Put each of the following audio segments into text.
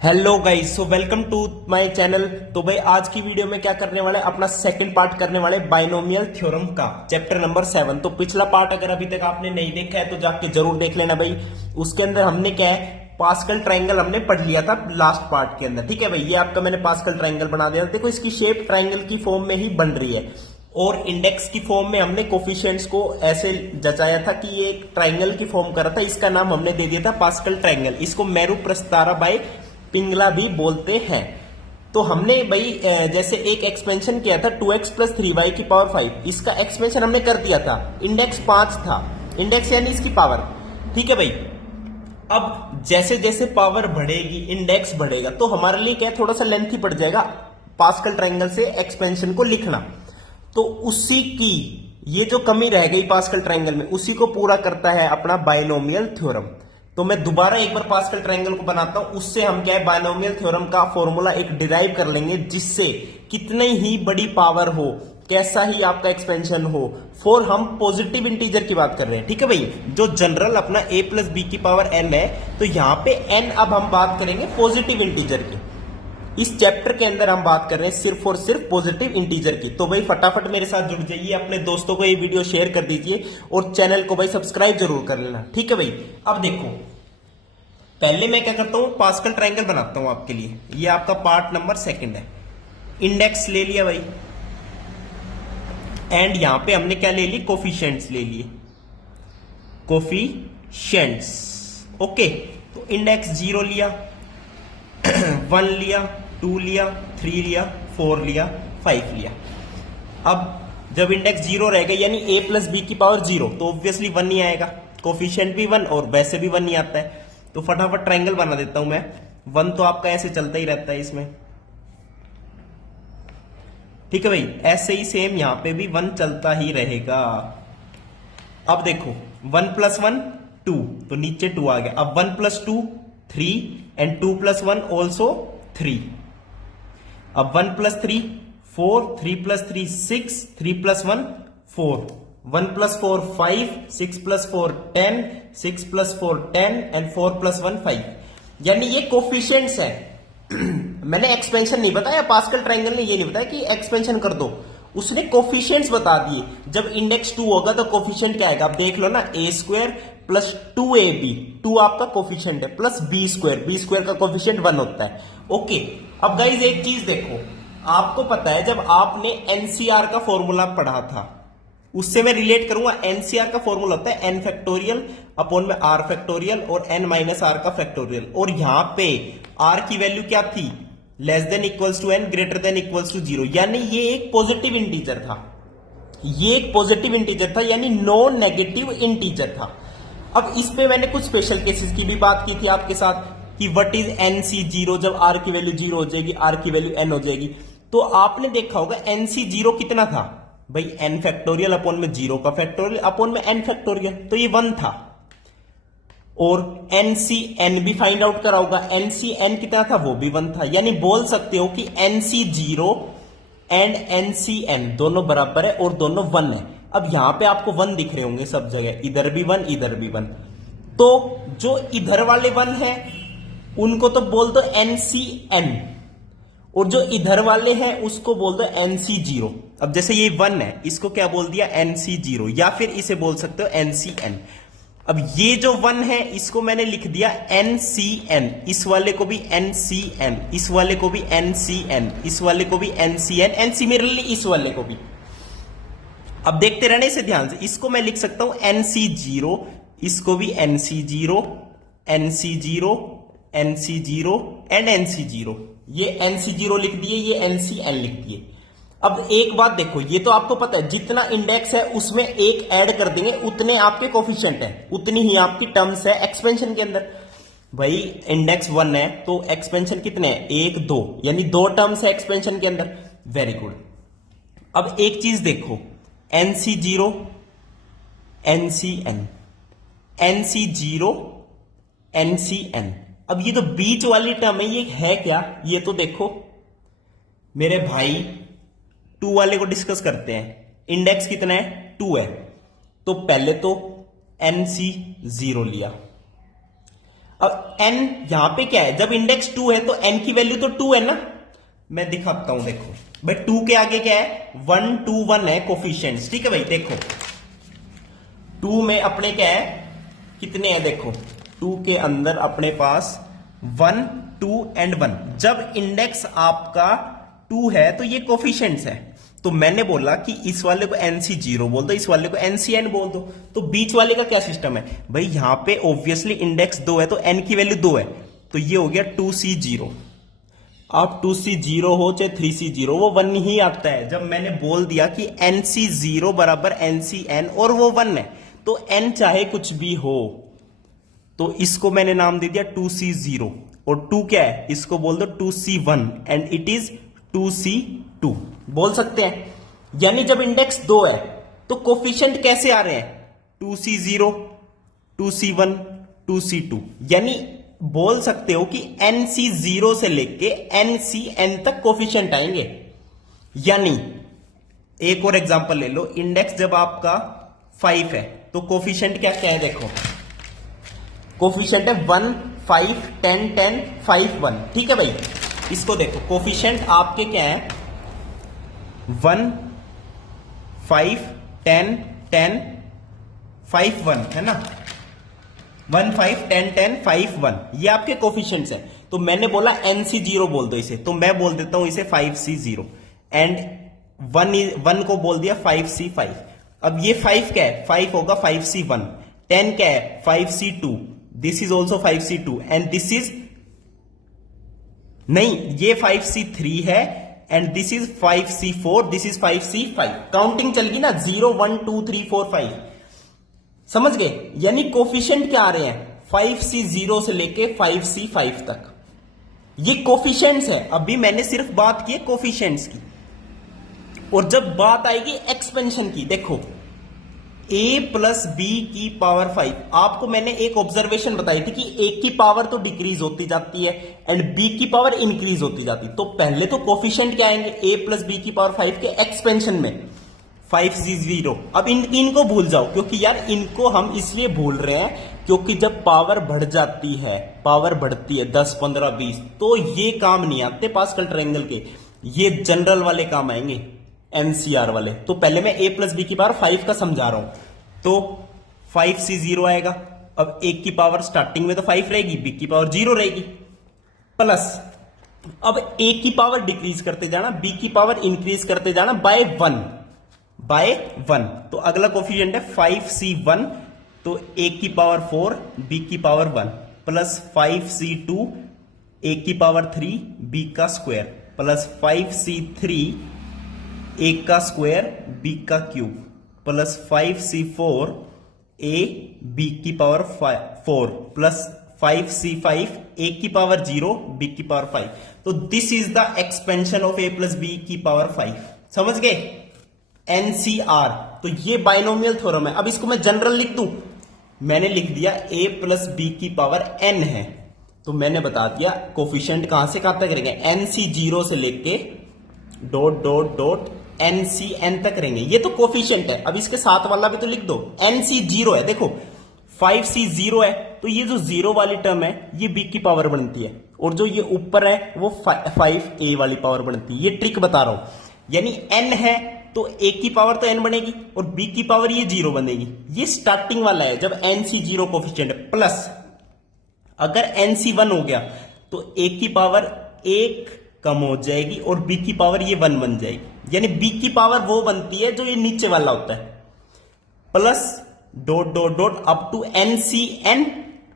Hello guys, so welcome to my channel. तो भाई आज की वीडियो में क्या करने वाले, अपना सेकंड पार्ट करने वाले बाइनोमियल थ्योरम का चैप्टर नंबर 7। तो पिछला पार्ट अगर अभी तक आपने नहीं देखा है तो जाके जरूर देख लेना भाई। उसके अंदर हमने क्या है, पास्कल ट्राइंगल हमने पढ़ लिया था लास्ट पार्ट के अंदर। ठीक है भाई, ये आपका मैंने पास्कल ट्राइंगल बना दिया था। देखो इसकी शेप ट्राइंगल की फॉर्म में ही बन रही है और इंडेक्स की फॉर्म में हमने कोफिशिएंट्स को ऐसे जचाया था कि ये एक ट्राइंगल की फॉर्म कर रहा था। इसका नाम हमने दे दिया था पास्कल ट्राइंगल। इसको मेरू प्रस्तारा बाय पिंगला भी बोलते हैं। तो हमने भाई जैसे एक एक्सपेंशन किया था 2x प्लस 3y की पावर 5, इसका एक्सपेंशन हमने कर दिया था। इंडेक्स 5 था, इंडेक्स यानी इसकी पावर। ठीक है भाई, अब जैसे जैसे पावर बढ़ेगी इंडेक्स बढ़ेगा, तो हमारे लिए क्या थोड़ा सा लेंथी पड़ जाएगा पास्कल ट्राइंगल से एक्सपेंशन को लिखना। तो उसी की ये जो कमी रह गई पास्कल ट्राइंगल में, उसी को पूरा करता है अपना बाइनोमियल थ्योरम। तो मैं दोबारा एक बार पास्कल ट्राइंगल को बनाता हूं, उससे हम क्या है बाइनोमियल थ्योरम का फॉर्मूला एक डिराइव कर लेंगे, जिससे कितनी ही बड़ी पावर हो, कैसा ही आपका एक्सपेंशन हो, फॉर हम पॉजिटिव इंटीजर की बात कर रहे हैं। ठीक है भाई, जो जनरल अपना a प्लस बी की पावर n है, तो यहां पे n अब हम बात करेंगे पॉजिटिव इंटीजर की। इस चैप्टर के अंदर हम बात कर रहे हैं सिर्फ और सिर्फ पॉजिटिव इंटीजर की। तो भाई फटाफट मेरे साथ जुड़ जाइए, अपने दोस्तों को ये वीडियो शेयर कर दीजिए और चैनल को भाई सब्सक्राइब जरूर कर लेना। ठीक है भाई, अब देखो पहले मैं क्या करता हूं, पास्कल ट्राइंगल बनाता हूं आपके लिए। ये आपका पार्ट नंबर 2 है। इंडेक्स ले लिया भाई, एंड यहां पे हमने क्या ले ली, कोफिशिएंट्स ले लिए, कोफिशिएंट्स। ओके, तो इंडेक्स 0 लिया, 1 लिया, 2 लिया, 3 लिया, 4 लिया, 5 लिया। अब जब इंडेक्स 0 रहेगा यानी a प्लस बी की पावर 0, तो ऑब्वियसली 1 नहीं आएगा, कोफिशिएंट भी 1 और वैसे भी 1 नहीं आता है। तो फटाफट ट्राइंगल बना देता हूं मैं। 1 तो आपका ऐसे चलता ही रहता है इसमें। ठीक है भाई, ऐसे ही सेम यहां पे भी 1 चलता ही रहेगा। अब देखो 1 प्लस 1 2, तो नीचे 2 आ गया। अब 1 प्लस 2 3 एंड 2 प्लस 1 ऑल्सो 3। अब 1 plus 3 4, 3 plus 3 6, 3 plus 1 4, 1 plus 4 5, 6 plus 4 10, 6 plus 4 10 and 4 plus 1 5। यानी ये कोफिशिएंट्स है। मैंने एक्सपेंशन नहीं बताया, पास्कल ट्राइंगल ने ये नहीं बताया कि एक्सपेंशन कर दो, उसने कोफिशिएंट्स बता दिए। जब इंडेक्स 2 होगा तो कोफिशिएंट क्या आएगा, आप देख लो ना, a स्क्वायर प्लस 2ab, 2 आपका कोफिशिएंट है, plus b square, b square का कोफिशिएंट 1 होता है। ओके, अब गाइज एक चीज देखो, आपको पता है जब आपने एनसीआर का फॉर्मूला पढ़ा था, उससे मैं रिलेट करूंगा। एनसीआर का फॉर्मूला होता है n फैक्टोरियल अपॉन में r फैक्टोरियल और n माइनस r का फैक्टोरियल। और यहां पे r की वैल्यू क्या थी, less than equals to n, greater than equals to 0। यानी ये एक पॉजिटिव इंटीजर था, ये एक पॉजिटिव इंटीजर था, यानी नॉन नेगेटिव इंटीजर था। अब इस पे मैंने कुछ स्पेशल केसेस की भी बात की थी आपके साथ कि व्हाट इज NC0, जब r की वैल्यू 0 हो जाएगी, r की वैल्यू n हो जाएगी। तो आपने देखा होगा NC0 कितना था भाई, n फैक्टोरियल अपॉन में 0 का फैक्टोरियल अपॉन में n फैक्टोरियल, तो ये 1 था। और NCN भी फाइंड आउट करा होगा, NCN कितना था, वो भी 1 था। यानी बोल सकते हो कि NC0 एंड NCN दोनों बराबर है और दोनों 1 है। अब यहां पे आपको 1 दिख रहे होंगे सब जगह, इधर भी 1 इधर भी 1। तो जो इधर वाले 1 है उनको तो बोल दो NCN, और जो इधर वाले हैं उसको बोल दो NC0। अब जैसे ये 1 है, इसको क्या बोल दिया, NC0, या फिर इसे बोल सकते हो NCN। अब ये जो 1 है इसको मैंने लिख दिया NCN, इस वाले को भी NCN, इस वाले को भी NCN, इस वाले को भी NCN, एंड सिमिलरली इस वाले को भी। अब देखते रहना इसे ध्यान से, इसको मैं लिख सकता हूं NC0, इसको भी NC0, NC0, NC0 and NC0। ये NC0 लिख दिए, ये NCN लिख दिए। अब एक बात देखो, ये तो आपको पता है जितना इंडेक्स है उसमें एक ऐड कर देंगे, उतने आपके कोफिशिएंट हैं, उतनी ही आपकी टर्म्स है एक्सपेंशन के अंदर। भाई इंडेक्स 1 है तो एक्सपेंशन कितने हैं, 1 2, यानी 2 टर्म्स है एक्सपेंशन के अंदर। Very good. अब एक चीज देखो, NC0 NCN, NC0 NCN। अब ये जो बीच वाली टर्म है ये है क्या, ये तो देखो मेरे भाई। 2 वाले को डिस्कस करते हैं। इंडेक्स कितना है, 2 है, तो पहले तो NC0 लिया। अब n यहां पे क्या है, जब इंडेक्स 2 है तो n की वैल्यू तो 2 है ना। मैं दिखाता हूं, देखो भाई 2 के आगे क्या है, 1 2 1 है कोफिशिएंट्स, ठीक है भाई। देखो 2 में अपने क्या है, कितने हैं, देखो 2 के अंदर अपने पास 1 2 एंड 1। जब इंडेक्स आपका 2 है तो ये कोफिशिएंट्स है, तो मैंने बोला कि इस वाले को NC0 बोल दो, इस वाले को NCN बोल दो। तो बीच वाले का क्या सिस्टम है भाई, यहां पे ऑब्वियसली इंडेक्स 2 है तो n की वैल्यू 2 है, तो ये हो गया 2C0। अब 2C0 हो चाहे 3C0 वो 1 ही आता है। जब मैंने बोल दिया कि NC0 बराबर NCN और वो 1 है, तो n चाहे कुछ भी हो, तो इसको मैंने नाम दे दिया 2C0। और 2 क्या है, इसको बोल दो 2C1 and it is 2C2 बोल सकते हैं। यानी जब इंडेक्स 2 है तो कोफिशिएंट कैसे आ रहे हैं, 2C0 2C1 2C2। यानी बोल सकते हो कि NC0 से लेके NCN तक कोफिशिएंट आएंगे। यानी एक और एग्जांपल ले लो, इंडेक्स जब आपका 5 है तो कोफिशिएंट क्या क्या है, देखो कोफिशिएंट है 1 5 10 10 5 1, ठीक है भाई। इसको देखो कोफिशिएंट आपके क्या है, 1 5 10 10 5 1 है ना, 1 5 10 10 5 1 ये आपके कोफिशिएंट्स हैं। तो मैंने बोला NC0 बोल दो इसे, तो मैं बोल देता हूं इसे 5C0 एंड 1 को बोल दिया 5C5। अब ये 5 क्या है, 5 होगा 5C1, 10 क्या है 5C2, this is also 5C2 and this is नहीं, ये 5C3 है and this is 5C4, this is 5C5। Counting चलेगी ना, 0 1 2 3 4 5, समझ गए। यानी कोफिशिएंट क्या आ रहे हैं, 5C0 से लेके 5C5 तक, ये कोफिशिएंट्स है। अभी मैंने सिर्फ बात की है कोफिशिएंट्स की, और जब बात आएगी एक्सपेंशन की, देखो a प्लस बी की पावर 5, आपको मैंने एक ऑब्जर्वेशन बताई थी कि a की पावर तो डिक्रीज होती जाती है एंड b की पावर इंक्रीज होती जाती है। तो पहले तो कोफिशिएंट क्या आएंगे, a प्लस बी की पावर 5 के एक्सपेंशन में 5C0। अब इनको भूल जाओ, क्योंकि यार इनको हम इसलिए भूल रहे हैं क्योंकि जब पावर बढ़ जाती है, पावर बढ़ती है 10 15 20, तो ये काम नहीं आते पास्कल ट्रायंगल के, ये जनरल वाले काम आएंगे, NCR वाले। तो पहले मैं a प्लस बी की पावर 5 का समझा रहा हूं, तो 5C0 आएगा। अब a की पावर स्टार्टिंग में तो 5 रहेगी, b की पावर 0 रहेगी, प्लस अब a की पावर डिक्रीज करते जाना, b की पावर इंक्रीज करते जाना बाय 1। तो अगला कोफिशिएंट है 5C1, तो a की पावर 4 b की पावर 1 प्लस 5C2 a की पावर 3 b का स्क्वायर प्लस 5C3 a का स्क्वायर b का cube plus 5C4 a b की पावर 4 प्लस 5C5 a की पावर 0 b की पावर 5। तो this is the expansion of a plus b की power 5, समझ गए, NCR। तो ये बाइनोमियल थ्योरम है। अब इसको मैं जनरल लिख दूं, मैंने लिख दिया a प्लस बी की पावर n है, तो मैंने बता दिया कोफिशिएंट कहां से कहां तक रहेंगे, NC0 से लेके डॉट डॉट डॉट NCN तक रहेंगे। ये तो कोफिशिएंट है। अब इसके साथ वाला भी तो लिख दो, NC0 है, देखो 5C0 है, तो ये जो 0 वाली टर्म है ये b की पावर बनती है, और जो ये ऊपर है वो 5a वाली पावर बनती है। ये ट्रिक बता रहा हूं, यानी n है तो a की पावर तो n बनेगी और b की पावर ये 0 बनेगी। ये स्टार्टिंग वाला है जब NC0 कोफिशिएंट है, प्लस अगर NC1 हो गया तो a की पावर 1 कम हो जाएगी और b की पावर ये 1 बन जाएगी, यानी b की पावर वो बनती है जो ये नीचे वाला होता है, plus dot dot dot up to NCN।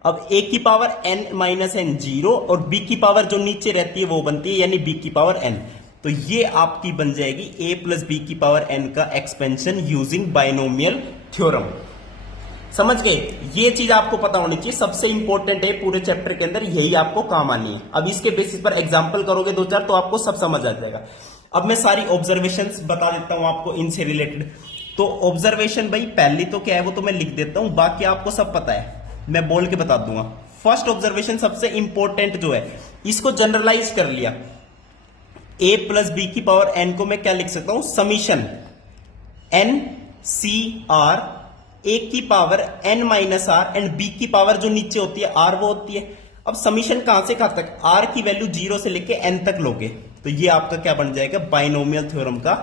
अब a की पावर n माइनस n 0 और b की पावर जो नीचे रहती है वो बनती है, यानी b की पावर n। तो ये आपकी बन जाएगी a प्लस बी की पावर n का एक्सपेंशन यूजिंग बाइनोमियल थ्योरम। समझ गए, ये चीज आपको पता होनी चाहिए, सबसे इंपॉर्टेंट है पूरे चैप्टर के अंदर, यही आपको काम आनी है। अब इसके बेसिस पर एग्जांपल करोगे 2-4 तो आपको सब समझ आ जाएगा। अब मैं सारी ऑब्जर्वेशंस बता देता हूं आपको इनसे रिलेटेड। तो ऑब्जर्वेशन भाई पहली तो क्या है वो तो मैं लिख देता हूं, बाकी आपको सब पता है, मैं बोल के बता दूंगा। फर्स्ट ऑब्जर्वेशन सबसे इंपॉर्टेंट जो है, इसको जनरलाइज कर लिया, a प्लस बी की पावर n को मैं क्या लिख सकता हूं, समीशन NCR ए की power n minus r and b की पावर जो नीचे होती है आर वो होती है। अब समीशन कहां से कहां तक, आर की वैल्यू 0 से लेके एन तक लोगे तो ये आपका क्या बन जाएगा, बाइनोमियल थ्योरम का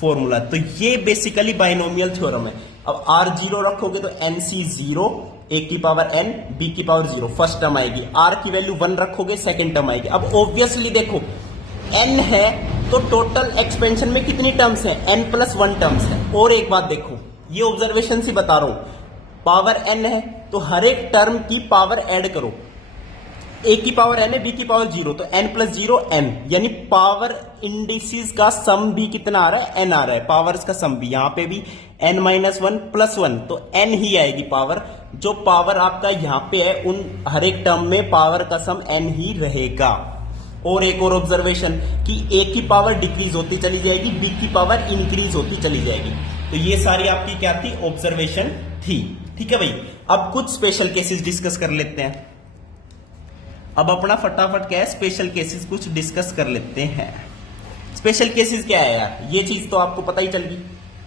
फॉर्मूला। तो ये बेसिकली बाइनोमियल थ्योरम है। अब आर 0 रखोगे तो एन सी 0, ए की पावर एन, बी की पावर 0 फर्स्ट टर्म आएगी। आर की वैल्यू 1 रखोगे सेकेंड टर्म आएगी। अब ऑब्वियसली देखो एन है तो टोटल एक्सपेंशन में कितनी टर्म्स है, एन प्लस 1 टर्म्स है। और एक बात देखो, ये ऑब्जर्वेशन से बता रहा हूं, पावर एन है तो हर एक टर्म की पावर ऐड करो। ए की पावर एन है, बी की पावर 0 तो एन प्लस 0 एन, यानी पावर इंडिसेस का सम भी कितना आ रहा है, एन आ रहा है। पावर्स का सम भी यहां पे भी एन माइनस 1 प्लस 1 तो एन ही आएगी पावर। जो पावर आपका यहां पे है उन हर एक टर्म में पावर का सम एन ही रहेगा। और एक और ऑब्जर्वेशन कि ए की पावर डिक्रीज होती चली जाएगी, बी की पावर इंक्रीज होती चली जाएगी। तो ये सारी आपकी क्या थी, ऑब्जर्वेशन थी। ठीक है भाई, अब कुछ स्पेशल केसेस डिस्कस कर लेते हैं। अब अपना फटाफट क्या है, स्पेशल केसेस कुछ डिस्कस कर लेते हैं। स्पेशल केसेस क्या है यार, ये चीज तो आपको पता ही चल गई।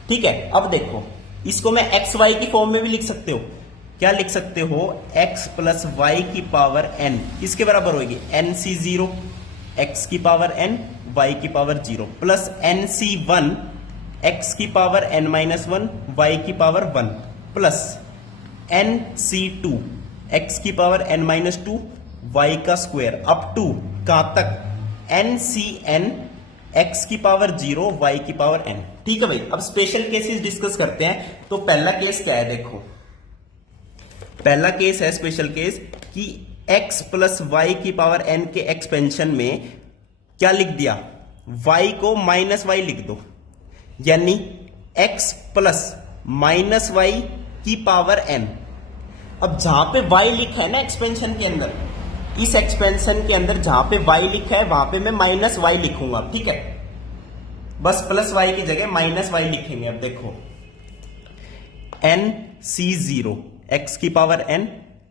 ठीक है, अब देखो इसको मैं एक्स वाई की फॉर्म में भी लिख सकते हो। क्या लिख सकते हो, एक्स प्लस वाई की पावर एन किसके बराबर होगी, एन सी 0, एक्स की पावर एन, वाई की power 0 plus N C 1, x की पावर एन माइनस 1, वाई की power 1 plus N C 2, x की पावर एन माइनस 2, वाई का स्क्वायर अप टू कहां तक, एन सी एन, एक्स की पावर 0, वाई की पावर एन। ठीक है भाई, अब स्पेशल केसेस डिस्कस करते हैं। तो पहला केस क्या है, देखो पहला केस है स्पेशल केस कि x प्लस वाई की पावर n के एक्सपेंशन में क्या लिख दिया, y को माइनस वाई लिख दो, यानी x प्लस माइनस वाई की पावर n। अब जहां पे y लिखा है ना एक्सपेंशन के अंदर, इस एक्सपेंशन के अंदर जहां पे y लिखा है वहां पे मैं माइनस वाई लिखूंगा। ठीक है, बस प्लस वाई की जगह माइनस वाई लिखेंगे। अब देखो एन सी 0, एक्स की पावर n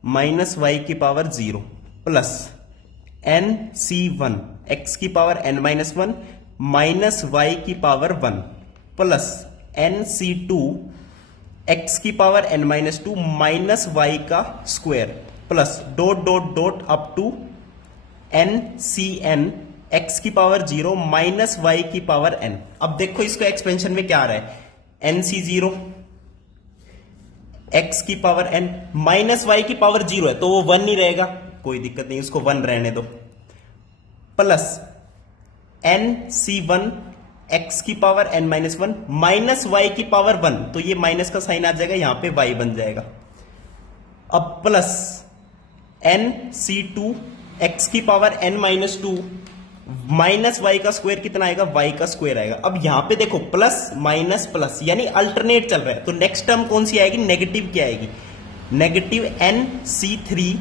माइनस वाई की power 0 plus N C 1, x की power n minus 1 minus Y की power 1 plus N C 2, x की power n minus 2 minus Y का square plus dot dot dot up to N C N, x की power 0 minus Y की power n। अब देखो इसको expansion में क्या आ रहा है, एन सी 0, एक्स की पावर n माइनस वाई की पावर 0 है तो वो 1 नहीं रहेगा, कोई दिक्कत नहीं, उसको 1 रहने दो, प्लस एन सी 1, एक्स की power n minus 1 minus Y की पावर 1 तो ये माइनस का साइन आ जाएगा, यहां पे y बन जाएगा। अब प्लस एन सी 2, एक्स की power n minus 2 minus Y का स्क्वायर कितना आएगा, वाई का स्क्वायर आएगा। अब यहां पे देखो प्लस माइनस प्लस यानी अल्टरनेट चल रहा है, तो नेक्स्ट टर्म कौन सी आएगी, नेगेटिव की आएगी, नेगेटिव एन सी 3,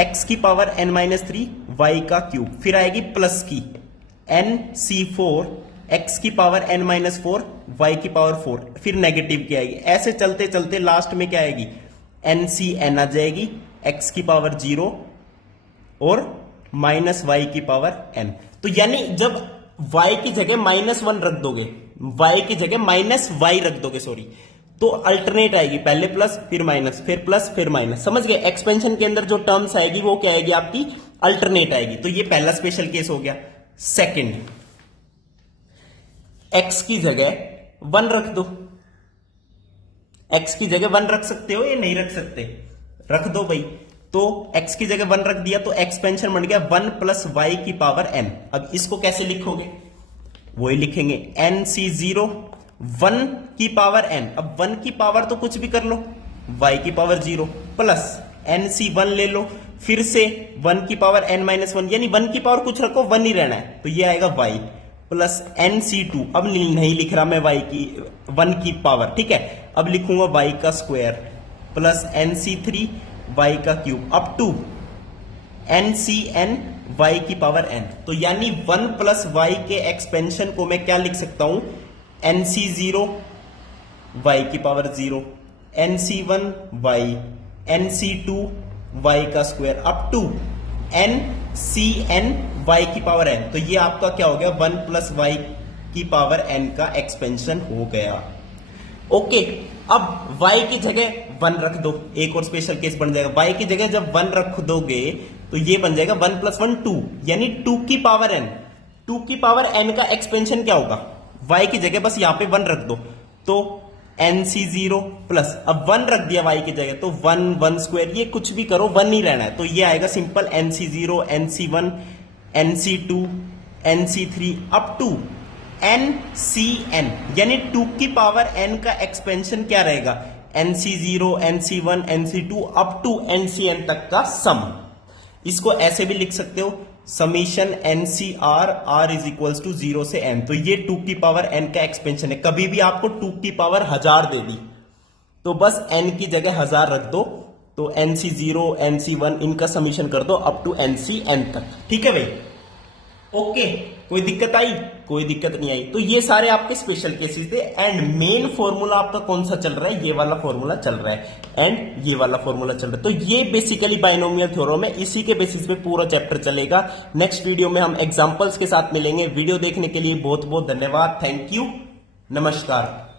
एक्स की पावर n माइनस 3, वाई का क्यूब, फिर आएगी प्लस की एन सी 4, एक्स की पावर n माइनस 4, वाई की पावर 4, फिर नेगेटिव की आएगी। ऐसे चलते चलते लास्ट में क्या आएगी, एन सी एन आ जाएगी, एक्स की पावर 0 और माइनस वाई की पावर n। तो यानी जब y की जगह माइनस 1 रख दोगे, y की जगह माइनस वाई रख दोगे सॉरी, तो अल्टरनेट आएगी, पहले प्लस फिर माइनस फिर प्लस फिर माइनस। समझ गए, एक्सपेंशन के अंदर जो टर्म्स आएगी वो क्या आएगी आपकी, अल्टरनेट आएगी। तो ये पहला स्पेशल केस हो गया। सेकंड, x की जगह 1 रख दो, x की जगह 1 रख सकते हो या नहीं रख सकते, रख दो भाई। तो x की जगह 1 रख दिया तो एक्सपेंशन बन गया 1 प्लस वाई की पावर n। अब इसको कैसे लिखोगे, वही लिखेंगे n सी 0, 1 की पावर n, अब 1 की पावर तो कुछ भी कर लो, y की पावर 0 प्लस n सी 1 ले लो, फिर से 1 की पावर n माइनस 1, यानी 1 की पावर कुछ रखो 1 ही रहना है, तो ये आएगा y प्लस एन सी 2, अब नहीं लिख रहा मैं y की 1 की पावर, ठीक है, अब लिखूंगा y का square plus N c 3, y का cube up to N C N, Y की पावर n। तो यानी 1 प्लस वाई के एक्सपेंशन को मैं क्या लिख सकता हूं, एन सी 0, वाई की पावर 0, एन सी 1 वाई, एन सी 2 वाई का square up to N C N, Y की पावर n। तो ये आपका क्या हो गया, 1 प्लस वाई की पावर n का एक्सपेंशन हो गया। ओके, अब y की जगह 1 रख दो, एक और स्पेशल केस बन जाएगा। y की जगह जब 1 रख दोगे तो ये बन जाएगा 1 + 1 2, यानी 2 की पावर n। 2 की पावर n का एक्सपेंशन क्या होगा, y की जगह बस यहां पे 1 रख दो तो nc0 प्लस, अब 1 रख दिया y की जगह तो 1 1 स्क्वायर, ये कुछ भी करो 1 ही रहना है, तो ये आएगा simple nc0 nc1 nc2 nc3 up to ncn, यानी 2 की पावर n का एक्सपेंशन क्या रहेगा, nc0 nc1 nc2 up to ncn तक का सम। इसको ऐसे भी लिख सकते हो summation NCR r is equals to 0 से n, तो ये 2 की पावर n का एक्सपेंशन है। कभी भी आपको 2 की पावर 1000 दे दी तो बस n की जगह 1000 रख दो, तो nc0 nc1 इनका समीशन कर दो अप टू ncn तक। ठीक है भाई, ओके, कोई दिक्कत आई? कोई दिक्कत नहीं आई। तो ये सारे आपके स्पेशल केसेस थे। एंड मेन फॉर्मूला आपका कौन सा चल रहा है, ये वाला फॉर्मूला चल रहा है एंड ये वाला फॉर्मूला चल रहा है। तो ये बेसिकली बाइनोमियल थ्योरम है, इसी के बेसिस पे पूरा चैप्टर चलेगा। नेक्स्ट वीडियो में हम एग्जांपल्स के साथ मिलेंगे। वीडियो देखने के लिए बहुत बहुत धन्यवाद, थैंक यू, नमस्कार।